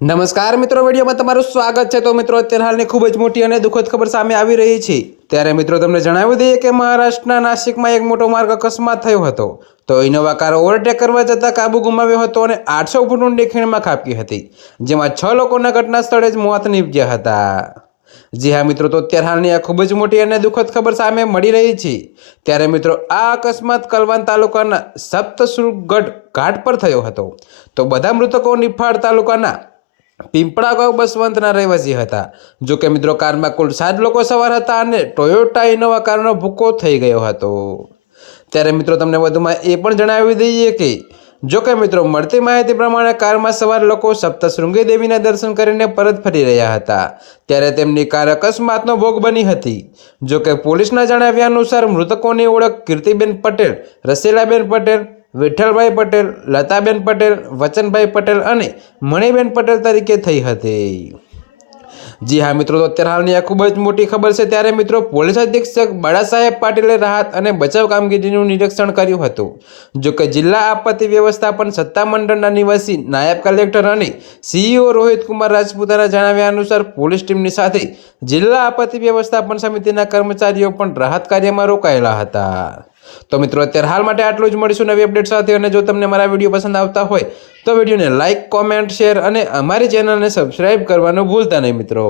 નમસ્કાર મિત્રો, વિડીયોમાં તમારું સ્વાગત છે। તો મિત્રો, અત્યારે હાલની ખૂબ જ મોટી અને દુઃખદ ખબર સામે આવી રહી છે। ત્યારે મિત્રો તમને જણાવી દઈએ કે મહારાષ્ટ્રના નાસિકમાં એક મોટો માર્ગ અકસ્માત થયો હતો। તો ઇનોવા કાર ઓવરટેક કરવા જતાં કાબુ ગુમાવ્યો હતો અને 800 ફૂટ ઊંડી ખીણમાં ખાબકી હતી, જેમાં 6 લોકોના ઘટના સ્થળે જ મોત નીપજ્યા હતા। જી હા મિત્રો, તો અત્યારે હાલની આ ખૂબ જ મોટી અને દુઃખદ ખબર સામે મળી રહી છે। ત્યારે મિત્રો, આ અકસ્માત કલવાન તાલુકાના સપ્તશૃંગગઢ ઘાટ પર થયો હતો। તો બધા મૃતકો નિફાડ તાલુકાના पिंपळागाव बसवंतना રહેવાસી હતા। જો કે મિત્રો, કારમાં કુલ 7 લોકો સવાર હતા અને ટોયોટા ઇનોવા કારનો ભૂકો થઈ ગયો હતો। ત્યારે મિત્રો, તમને વધુમાં એ પણ જણાવી દઈએ કે જો કે મિત્રો, મળતી માહિતી પ્રમાણે કારમાં સવાર લોકો સપ્તશૃંગી દેવીના દર્શન કરીને પરત ફરી રહ્યા હતા, ત્યારે તેમની કાર અકસ્માતનો ભોગ બની હતી। જો કે પોલીસના જણાવ્યા અનુસાર મૃતકોની ઓળખ કીર્તિબેન પટેલ, રસીલાબેન પટેલ, વિઠ્ઠલભાઈ પટેલ, લતાબેન પટેલ, વચનભાઈ પટેલ અને મણિબેન પટેલ તરીકે થઈ હતી। જી હા મિત્રો, તો અત્યારે હાલની આ ખૂબ જ મોટી ખબર છે। ત્યારે મિત્રો, પોલીસ અધિક્ષક બાળાસાહેબ પાટીલે રાહત અને બચાવ કામગીરીનું નિરીક્ષણ કર્યું હતું। જો કે જિલ્લા આપત્તિ વ્યવસ્થાપન સત્તામંડળના નિવાસી નાયબ કલેક્ટર અને સીઈઓ રોહિત કુમાર રાજપૂતાના જણાવ્યા અનુસાર પોલીસ ટીમની સાથે જિલ્લા આપત્તિ વ્યવસ્થાપન સમિતિના કર્મચારીઓ પણ રાહત કાર્યમાં રોકાયેલા હતા। તો મિત્રો, અત્યારે હાલ માટે આટલું જ। મળીશું નવી અપડેટ સાથે। અને જો તમને મારા વિડીયો પસંદ આવતા હોય તો વિડીયોને લાઇક, કોમેન્ટ, શેર અને અમારી ચેનલને સબસ્ક્રાઈબ કરવાનું ભૂલતા નહીં મિત્રો।